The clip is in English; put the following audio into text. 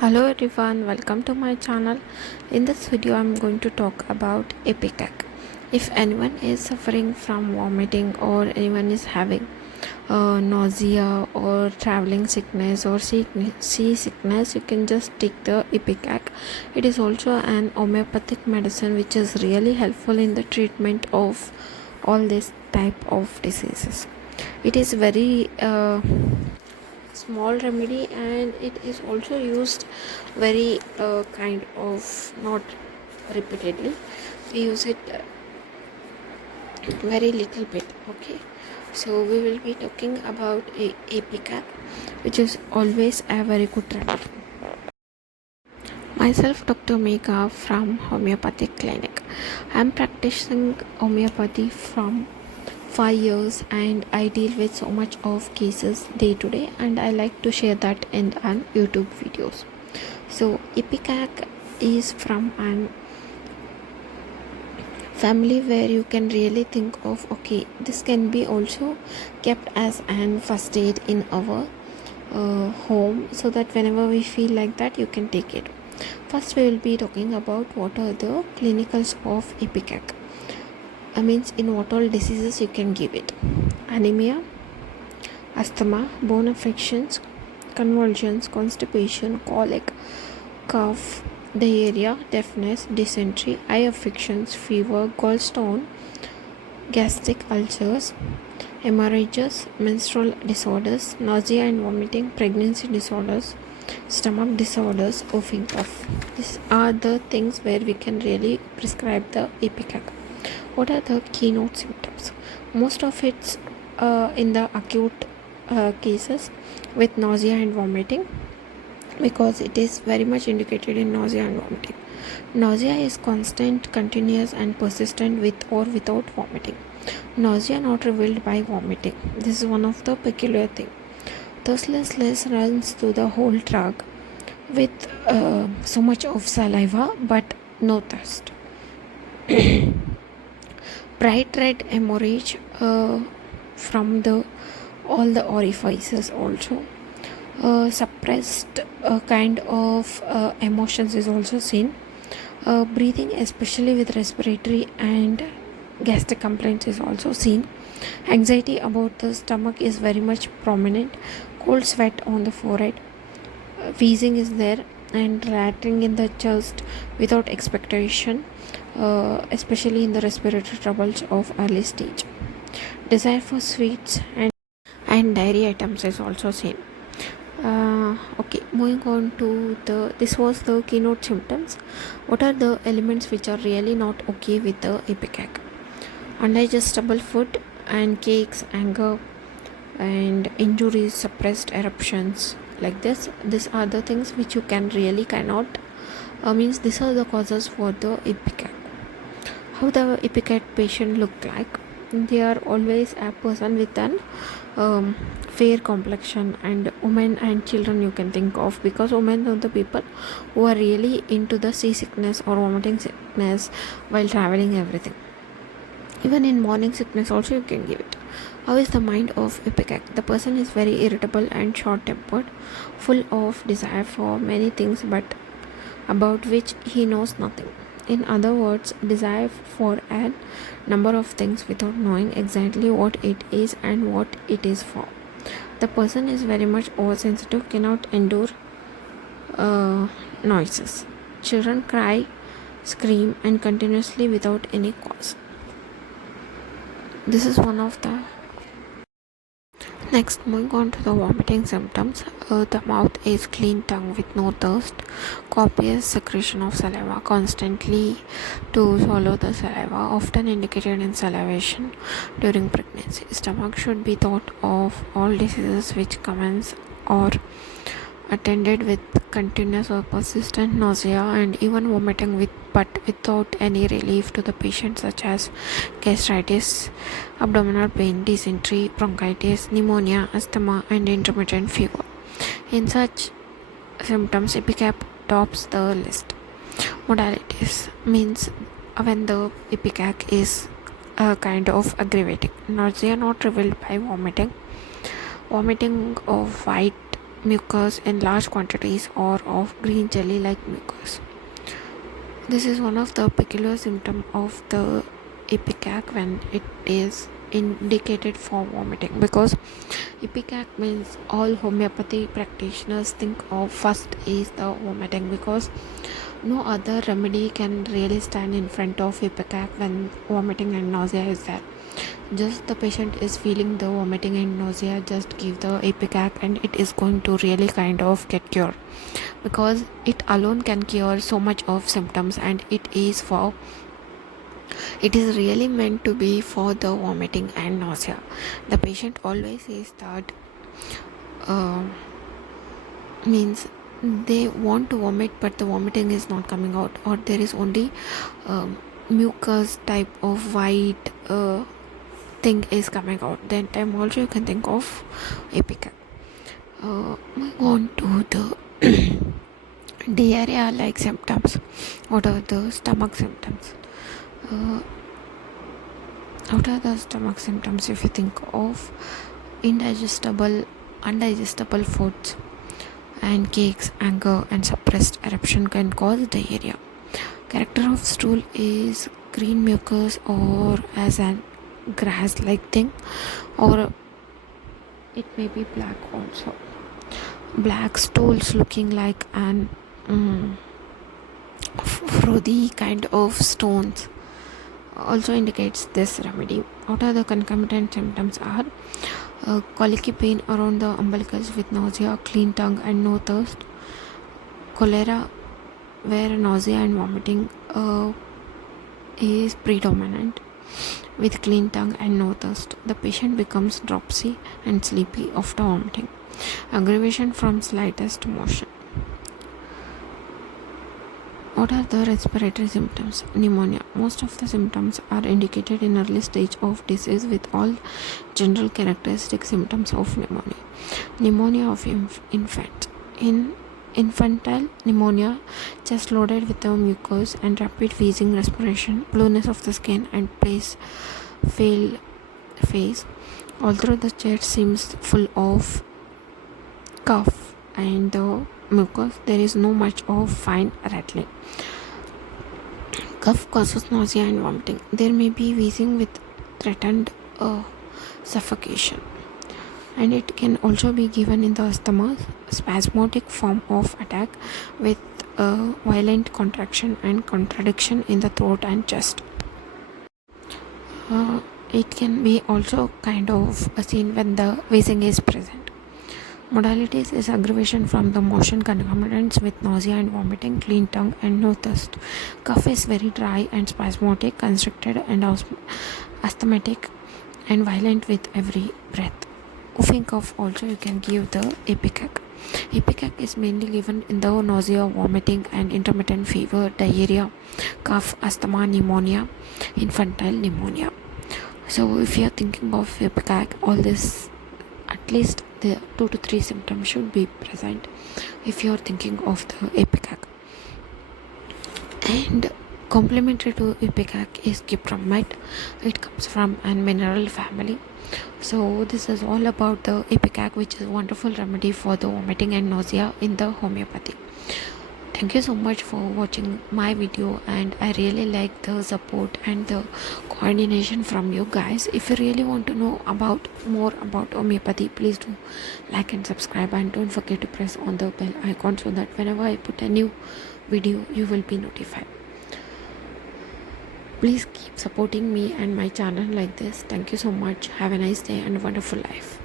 Hello everyone, welcome to my channel. In this video I'm going to talk about ipecac. If anyone is suffering from vomiting or anyone is having nausea or traveling sickness or sea sickness, you can just take the ipecac. It is also an homeopathic medicine which is really helpful in the treatment of all this type of diseases. It is very small remedy, and it is also used very kind of not repeatedly. We use it very little bit. Okay, so we will be talking about a ipecac, which is always a very good remedy. Myself, Dr. Megha from Homeopathic Clinic. I am practicing homeopathy from 5 years, and I deal with so much of cases day to day, and I like to share that in an YouTube videos. So ipecac is from an family where you can really think of, okay, this can be also kept as an first aid in our home, so that whenever we feel like that, you can take it. First we will be talking about what are the clinicals of ipecac. Means in what all diseases you can give it: anemia, asthma, bone affections, convulsions, constipation, colic, cough, diarrhea, deafness, dysentery, eye affections, fever, gallstone, gastric ulcers, hemorrhages, menstrual disorders, nausea and vomiting, pregnancy disorders, stomach disorders, whooping cough. These are the things where we can really prescribe the ipecac. What are the keynote symptoms? Most of it's in the acute cases with nausea and vomiting, because it is very much indicated in nausea and vomiting. Nausea is constant, continuous and persistent with or without vomiting. Nausea not revealed by vomiting. This is one of the peculiar thing. Thirstlessness runs through the whole trunk with so much of saliva but no thirst. Bright red hemorrhage from all the orifices also. Suppressed kind of emotions is also seen. Breathing, especially with respiratory and gastric complaints, is also seen. Anxiety about the stomach is very much prominent. Cold sweat on the forehead. Wheezing is there, and rattling in the chest without expectation, especially in the respiratory troubles of early stage. Desire for sweets and dairy items is also seen. Okay, moving on to this was the keynote symptoms. What are the elements which are really not okay with the ipecac? Undigestible food and cakes, anger and injuries, suppressed eruptions, like this. These are the things which you cannot means these are the causes for the ipecac. How the ipecac patient look like? They are always a person with an fair complexion, and women and children you can think of, because women are the people who are really into the seasickness or vomiting sickness while traveling, everything. Even in morning sickness also you can give it. How is the mind of ipecac? The person is very irritable and short-tempered, full of desire for many things but about which he knows nothing. In other words, desire for a number of things without knowing exactly what it is and what it is for. The person is very much oversensitive, cannot endure noises. Children cry, scream and continuously without any cause. This is one of the. Next, moving on to the vomiting symptoms. The mouth is clean tongue with no thirst, copious secretion of saliva, constantly to swallow the saliva, often indicated in salivation during pregnancy. Stomach should be thought of all diseases which commence or attended with continuous or persistent nausea and even vomiting but without any relief to the patient, such as gastritis, abdominal pain, dysentery, bronchitis, pneumonia, asthma and intermittent fever. In such symptoms, ipecac tops the list. Modalities means when the ipecac is kind of aggravating. Nausea not revealed by vomiting of white mucus in large quantities or of green jelly like mucus. This is one of the peculiar symptoms of the ipecac when it is indicated for vomiting, because ipecac means all homeopathy practitioners think of first is the vomiting, because no other remedy can really stand in front of ipecac when vomiting and nausea is there. Just the patient is feeling the vomiting and nausea, just give the ipecac and it is going to really kind of get cured, because it alone can cure so much of symptoms, and it is really meant to be for the vomiting and nausea. The patient always says that uh, means they want to vomit but the vomiting is not coming out, or there is only mucus type of white thing is coming out. Then time also you can think of ipecac. Moving on to the diarrhea like symptoms. What are the stomach symptoms? What are the stomach symptoms? If you think of undigestible foods and cakes, anger and suppressed eruption can cause diarrhea. Character of stool is green mucus or as an grass like thing, or it may be black also. Black stools looking like an frothy kind of stones also indicates this remedy. What are the concomitant symptoms are colicky pain around the umbilicus with nausea, clean tongue and no thirst. Cholera, where nausea and vomiting is predominant with clean tongue and no thirst. The patient becomes dropsy and sleepy after vomiting. Aggravation from slightest motion. What are the respiratory symptoms? Pneumonia. Most of the symptoms are indicated in early stage of disease with all general characteristic symptoms of pneumonia. Pneumonia of infant. In infantile pneumonia, chest loaded with the mucus and rapid wheezing respiration, blueness of the skin and pale face. Although the chest seems full of cough and the mucus, there is no much of fine rattling. Cough causes nausea and vomiting. There may be wheezing with threatened suffocation, and it can also be given in the asthma, spasmodic form of attack with violent contraction and contraction in the throat and chest. It can be also kind of seen when the wheezing is present. Modalities is aggravation from the motion concomitants with nausea and vomiting, clean tongue and no thirst. Cough is very dry and spasmodic, constricted and asthmatic and violent with every breath. Whooping cough also you can give the ipecac. Ipecac is mainly given in the nausea, vomiting and intermittent fever, diarrhea, cough, asthma, pneumonia, infantile pneumonia. So if you are thinking of ipecac, all this, at least the 2 to 3 symptoms should be present if you are thinking of the ipecac. And complementary to ipecac is gypsumite. It comes from a mineral family. So this is all about the ipecac, which is a wonderful remedy for the vomiting and nausea in the homeopathy. Thank you so much for watching my video, and I really like the support and the coordination from you guys. If you really want to know more about homeopathy, please do like and subscribe, and don't forget to press on the bell icon so that whenever I put a new video you will be notified. Please keep supporting me and my channel like this. Thank you so much. Have a nice day and a wonderful life.